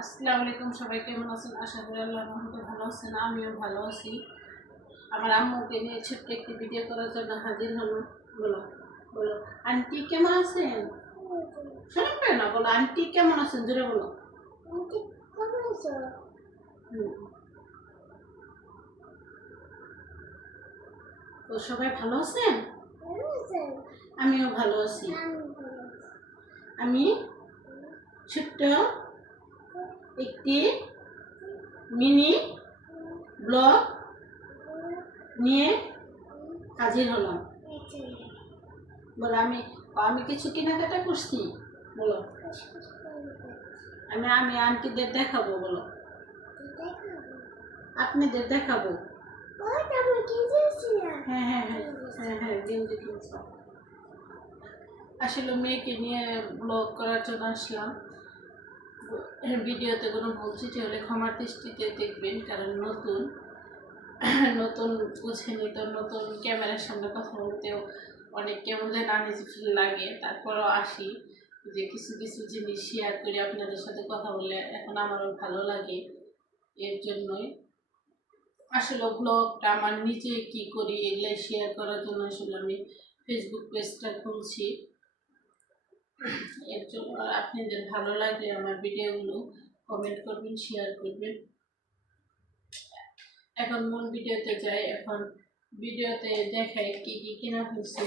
আসসালামু আলাইকুম, সবাই কেমন আছেন? আশা করি আল্লাহর রহমতে ভালো আছেন। আমিও ভালো আছি। আমার আম্মুকে নিয়ে ছোট্ট একটি ভিডিও করার জন্য হাজির হলো। বলো বলো আন্টি কেমন আছেন? শোনো পারে না, বলো আন্টি কেমন আছেন, জোরে বলো। তো সবাই ভালো আছেন? আমিও ভালো আছি। আমি ছোট্ট একটি মিনি ব্লগ নিয়ে হাজির হলাম। বলো আমি আমি কিছু কেনাকাটা করছি। বলো আমি আন্টিদের দেখাবো। বলো আপনাদের দেখাবো। হ্যাঁ হ্যাঁ হ্যাঁ হ্যাঁ হ্যাঁ গেঞ্জি কিনছি। আসলে মেয়েকে নিয়ে ব্লগ করার জন্য আসলাম। ভিডিওতে কোনো ভুল ত্রুটি হলে ক্ষমার দৃষ্টিতে দেখবেন, কারণ নতুন নতুন বুঝেনি তো, নতুন ক্যামেরার সামনে কথা বলতেও অনেক কেমন যেন আনইজি ফিল লাগে। তারপরও আসি যে কিছু কিছু জিনিস শেয়ার করি আপনাদের সাথে কথা বললে, এখন আমারও ভালো লাগে। এর জন্যই আসলে ব্লগটা আমার নিজে কি করি এগুলো শেয়ার করার জন্য আসলে আমি ফেসবুক পেজটা খুলছি। এর জন্য আপনাদের ভালো লাগলে আমার ভিডিওগুলো কমেন্ট করবেন, শেয়ার করবেন। এখন মূল ভিডিওতে যাই। এখন ভিডিওতে দেখাই কি কি কেনা হয়েছে।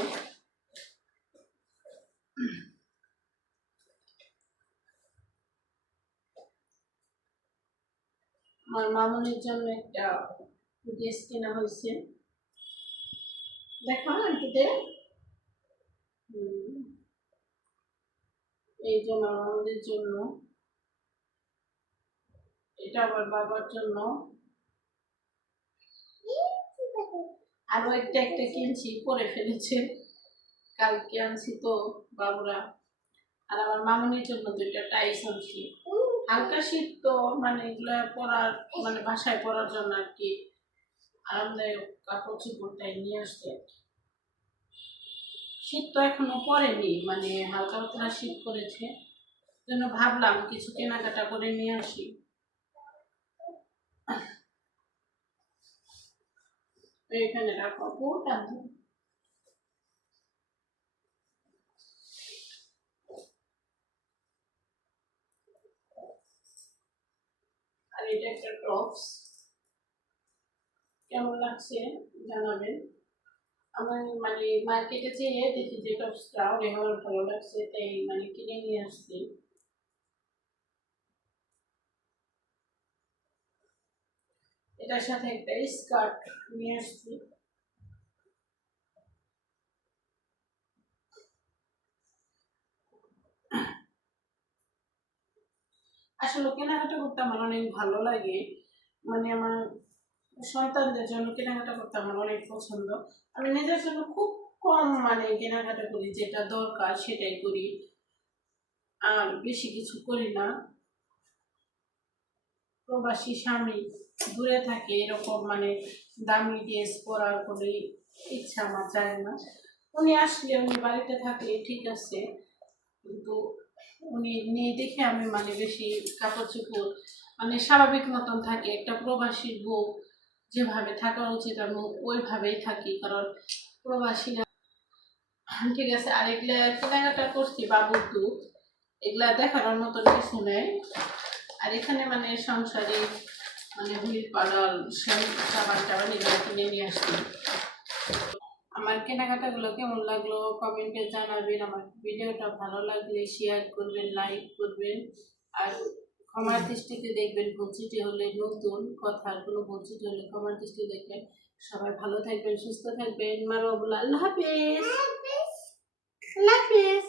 আমার মামুনির জন্য একটা ড্রেস কেনা হয়েছে। দেখো আন্টিদের এই জন্য আমাদের জন্য, এটা আমার বাবার জন্য, আরো একটা একটা কিনছি, পরে ফেলেছে, কালকে আনছি তো বাবুরা। আর আমার মামুনির জন্য দুইটা টাইস আনছি। হালকা শীত তো, মানে এগুলা পরার, মানে বাসায় পরার জন্য আর কি আরামদায়ক কাপড় চোপড়টাই নিয়ে আসতে। শীত তো এখনো পড়েনি, মানে হালকা পাতলা শীত পড়েছে, জন্য ভাবলাম কিছু কেনাকাটা করে নিয়ে আসি। এখানে রাখো পুরোটা। আর এটা একটা টপস, কেমন লাগছে জানাবেন। আমার মানে মার্কেটে যেয়ে দেখি যে টপসটা অনেক আমার ভালো লাগছে, তাই মানে কিনে নিয়ে আসছি। এটার সাথে একটা স্কার্ট নিয়ে আসছি। আসলে কেনাকাটা করতে আমার অনেক ভালো লাগে, মানে আমার সন্তানদের জন্য কেনাকাটা করতে আমার অনেক পছন্দ। আমি নিজের জন্য খুব কম মানে কেনাকাটা করি, যেটা দরকার সেটাই করি, আর বেশি কিছু করি না। প্রবাসী স্বামী দূরে থাকে, এরকম মানে দামি ড্রেস পরার কোনো ইচ্ছা আমার যায় না। উনি আসলে, উনি বাড়িতে থাকলে ঠিক আছে, কিন্তু উনি নেই দেখে আমি মানে বেশি কাপড় চোপড় মানে স্বাভাবিক মতন থাকি। একটা প্রবাসীর বউ যেভাবে থাকা উচিত আমি ওইভাবেই থাকি, কারণ প্রবাসীরা ঠিক আছে। আর এগুলা কেনাকাটা করছি বাবুর দুধ, এগুলা দেখানোর মতন কিছু নেই। আর এখানে মানে সংসারে মানে হুইল পালন সাবান টাবান এগুলো কিনে নিয়ে আসছি। আমার কেনাকাটাগুলো কেমন লাগলো কমেন্টে জানাবেন। আমার ভিডিওটা ভালো লাগলে শেয়ার করবেন, লাইক করবেন, আর ক্ষমার দৃষ্টিতে দেখবেন। ভুলত্রুটি হলে, নতুন কথার কোনো ভুলত্রুটি হলে ক্ষমার দৃষ্টিতে দেখবেন। সবাই ভালো থাকবেন, সুস্থ থাকবেন। মারো বলো আল্লাহ হাফেজ। আল্লাহ হাফেজ।